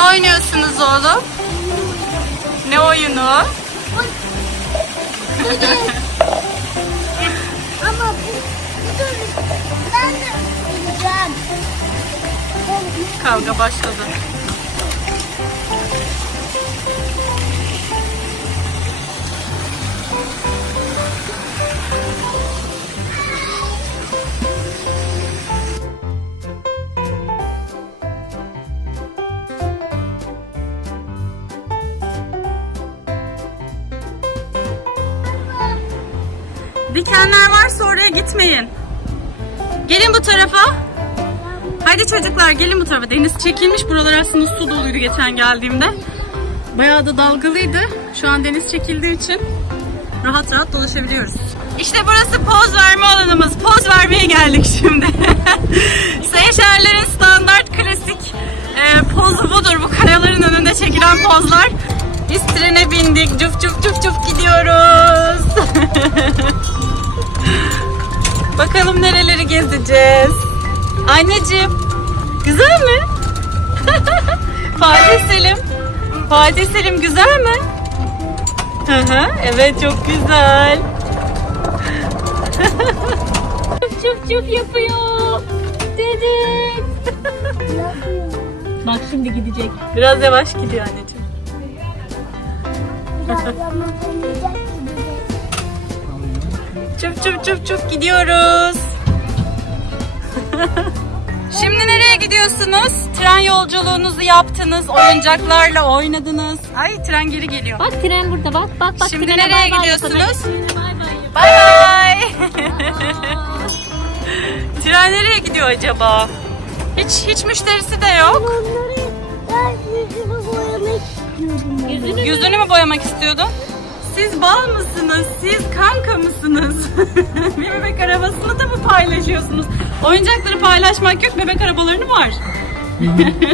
Ne oynuyorsunuz oğlum? Ne oyunu? Ama bu, bu da ben de. Kavga başladı. Dikenler varsa oraya gitmeyin. Gelin bu tarafa. Hadi çocuklar gelin bu tarafa. Deniz çekilmiş. Buralar aslında su doluydu geçen geldiğimde. Bayağı da dalgalıydı. Şu an deniz çekildiği için rahat rahat dolaşabiliyoruz. İşte burası poz verme alanımız. Poz vermeye geldik şimdi. Seyşerlerin standart klasik e, pozu budur. Bu kayaların önünde çekilen pozlar. Biz trene bindik. Cuf cuf cuf cuf gidiyoruz. Bakalım nereleri gezeceğiz. Anneciğim, güzel mi? Fatih Selim. Fatih Selim güzel mi? Hı hı, evet çok güzel. çuf çuf çuf yapıyor. Dedim. Bak şimdi gidecek. Biraz yavaş gidiyor anneciğim. Biraz. Çuf çuf çuf çuf gidiyoruz. Şimdi nereye gidiyorsunuz? Tren yolculuğunuzu yaptınız, oyuncaklarla oynadınız. Ay tren geri geliyor. Bak tren burada bak bak bak. Şimdi nereye bay gidiyorsunuz? bay bay. Tren nereye gidiyor acaba? Hiç hiç müşterisi de yok. Yüzünü mü boyamak istiyordun? Siz bal mısınız? Siz kanka mısınız? bir bebek arabasını da mı paylaşıyorsunuz? Oyuncakları paylaşmak yok, bebek arabalarını var.